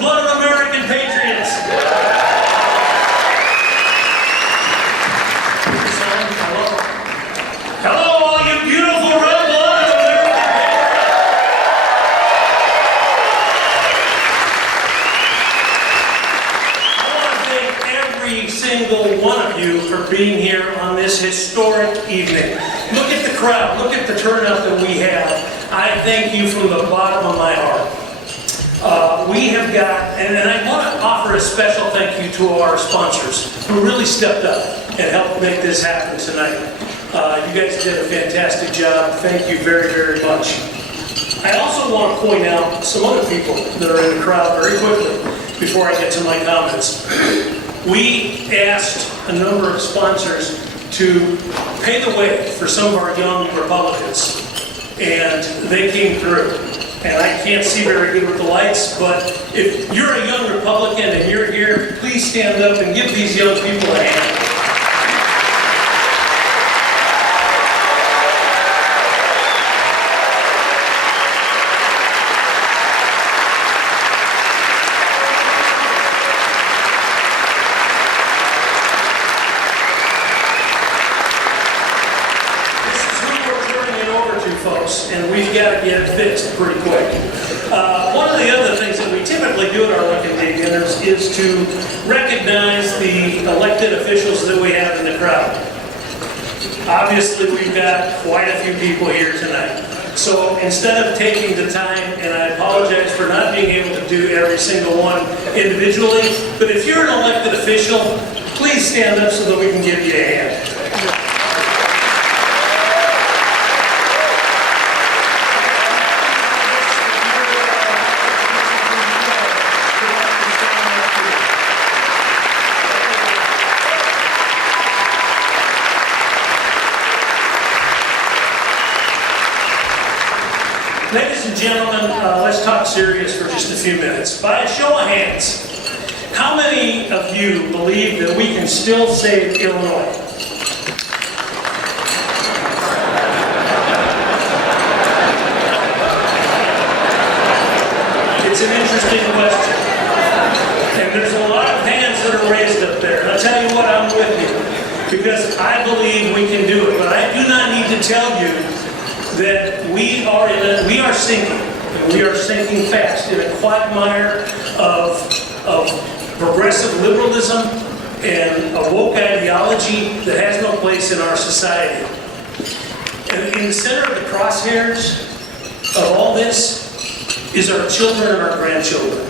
lifeblood of American patriots. Hello, all you beautiful red blood of American patriots. I want to thank every single one of you for being here on this historic evening. Look at the crowd, look at the turnout that we have. I thank you from the bottom of my heart. We have got, and I want to offer a special thank you to our sponsors who really stepped up and helped make this happen tonight. You guys did a fantastic job. Thank you very, very much. I also want to point out some other people that are in the crowd very quickly before I get to my comments. We asked a number of sponsors to pay the way for some of our young Republicans, and they came through. And I can't see very good with the lights, but if you're a young Republican and you're here, please stand up and give these young people a hand. And we've got to get it fixed pretty quick. One of the other things that we typically do at our Lincoln Day dinners is to recognize the elected officials that we have in the crowd. Obviously, we've got quite a few people here tonight. So instead of taking the time, and I apologize for not being able to do every single one individually, but if you're an elected official, please stand up so that we can give you a hand. Ladies and gentlemen, let's talk serious for just a few minutes. By a show of hands, how many of you believe that we can still save Illinois? It's an interesting question. And there's a lot of hands that are raised up there. And I'll tell you what, I'm with you. Because I believe we can do it. But I do not need to tell you that we are sinking, and we are sinking fast in a quagmire of progressive liberalism and a woke ideology that has no place in our society. And in the center of the crosshairs of all this is our children and our grandchildren.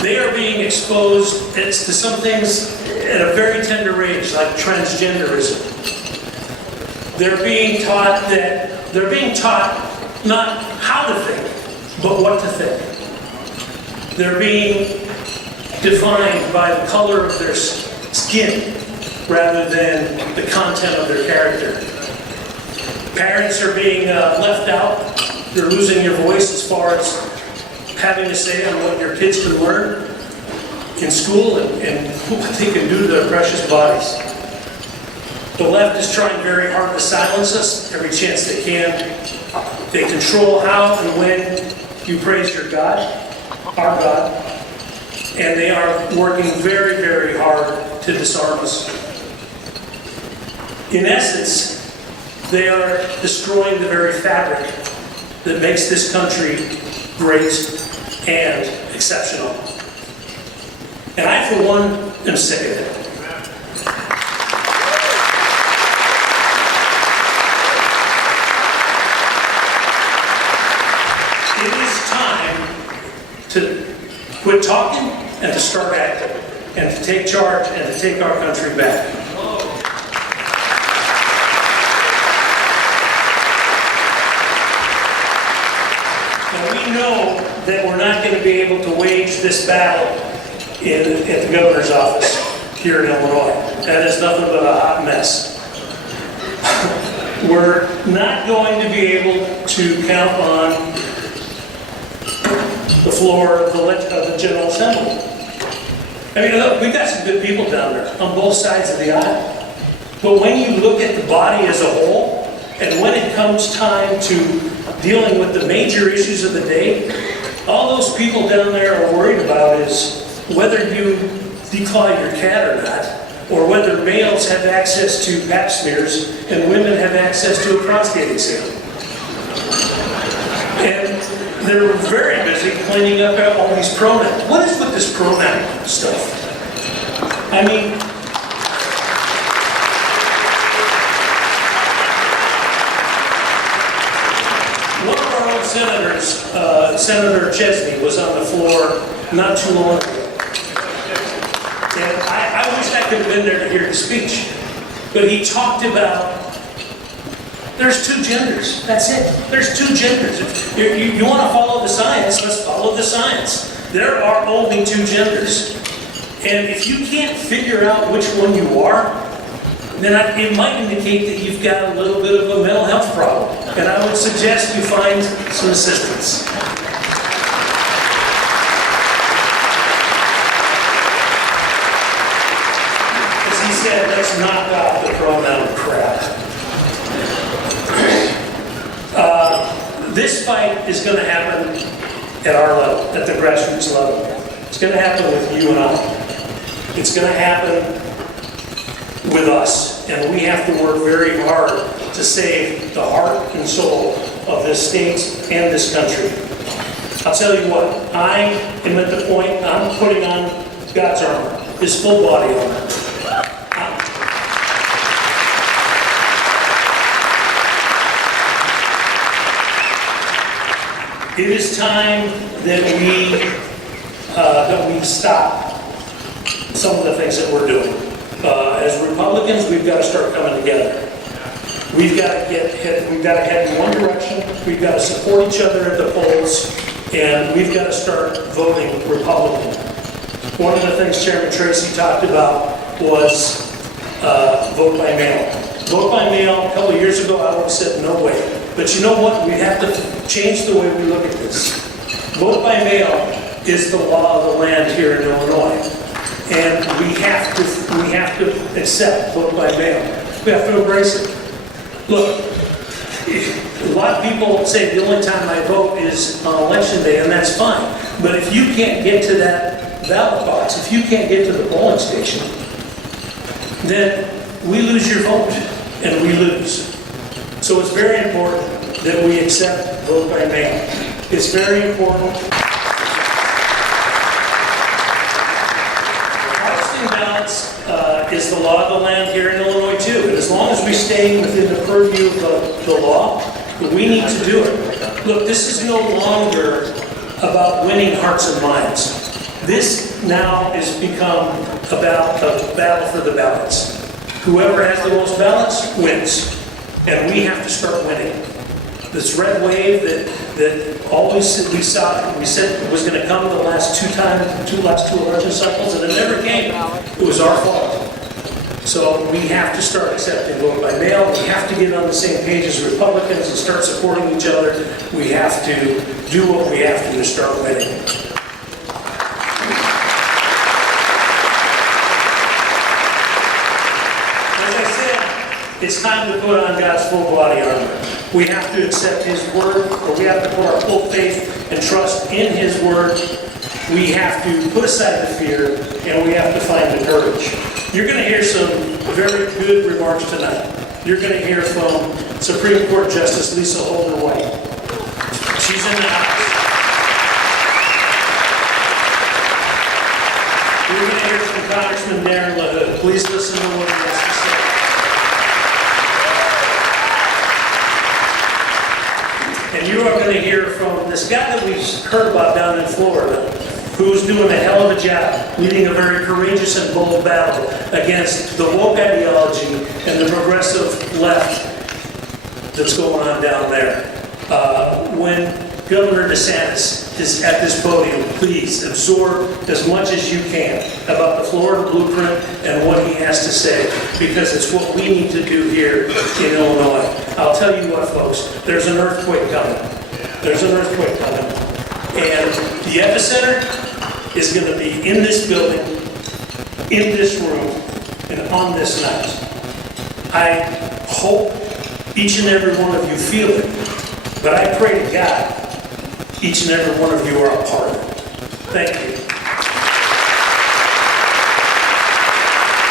They are being exposed to some things at a very tender age, like transgenderism. They're being taught not how to think, but what to think. They're being defined by the color of their skin rather than the content of their character. Parents are being left out. You're losing your voice as far as having a say on what your kids can learn in school and what they can do to their precious bodies. The left is trying very hard to silence us every chance they can. They control how and when you praise your God, our God, and they are working very, very hard to disarm us. In essence, they are destroying the very fabric that makes this country great and exceptional. And I, for one, am sick of it. It is time to quit talking and to start acting, and to take charge and to take our country back. Now we know that we're not going to be able to wage this battle at the governor's office here in Illinois. That is nothing but a hot mess. We're not going to be able to count on the floor of the General Assembly. I mean, look, we've got some good people down there on both sides of the aisle. But when you look at the body as a whole, and when it comes time to dealing with the major issues of the day, all those people down there are worried about is whether you declaw your cat or not, or whether males have access to pap smears and women have access to a prostate exam. And they're very busy cleaning up all these pronouns. What is with this pronoun stuff? I mean, one of our own senators, Senator Chesney, was on the floor not too long ago. And I wish I could have been there to hear his speech. But he talked about there's two genders. That's it. There's two genders. If you want to follow the science, let's follow the science. There are only two genders. And if you can't figure out which one you are, then it might indicate that you've got a little bit of a mental health problem. And I would suggest you find some assistance. As he said, let's knock out the pronoun crap. This fight is going to happen at our level, at the grassroots level. It's going to happen with you and I. It's going to happen with us, and we have to work very hard to save the heart and soul of this state and this country. I'll tell you what, I am at the point, I'm putting on God's armor, His full body armor. It is time that we stop some of the things that we're doing. As Republicans, we've got to start coming together. We've got to head in one direction. We've got to support each other at the polls, and we've got to start voting Republican. One of the things Chairman Tracy talked about was vote by mail. Vote by mail, a couple of years ago, I would have said no way. But you know what? We have to change the way we look at this. Vote by mail is the law of the land here in Illinois. And we have to accept vote by mail. We have to embrace it. Look, a lot of people say the only time I vote is on election day, and that's fine. But if you can't get to that ballot box, if you can't get to the polling station, then we lose your vote, and we lose. So it's very important that we accept vote by mail. It's very important. Harvesting ballots is the law of the land here in Illinois too. And as long as we stay within the purview of the law, we need to do it. Look, this is no longer about winning hearts and minds. This now has become about a battle for the ballots. Whoever has the most ballots wins. And we have to start winning. This red wave that always we said was going to come the last two election cycles, and it never came. It was our fault. So we have to start accepting vote by mail. We have to get on the same page as Republicans and start supporting each other. We have to do what we have to start winning. As I said, it's time to put on God's full body armor. We have to accept His word, or we have to put our full faith and trust in His word. We have to put aside the fear, and we have to find the courage. You're going to hear some very good remarks tonight. You're going to hear from Supreme Court Justice Lisa Holder White. She's in the house. You're going to hear from Congressman Darren LaHood. Please listen to what he has to say. And you are going to hear from this guy that we heard about down in Florida, who's doing a hell of a job, leading a very courageous and bold battle against the woke ideology and the progressive left that's going on down there. When Governor DeSantis is at this podium, please absorb as much as you can about the Florida blueprint and what he has to say, because it's what we need to do here in Illinois. I'll tell you what, folks, there's an earthquake coming. There's an earthquake coming. And the epicenter is going to be in this building, in this room, and on this night. I hope each and every one of you feel it, but I pray to God each and every one of you are a part of it. Thank you.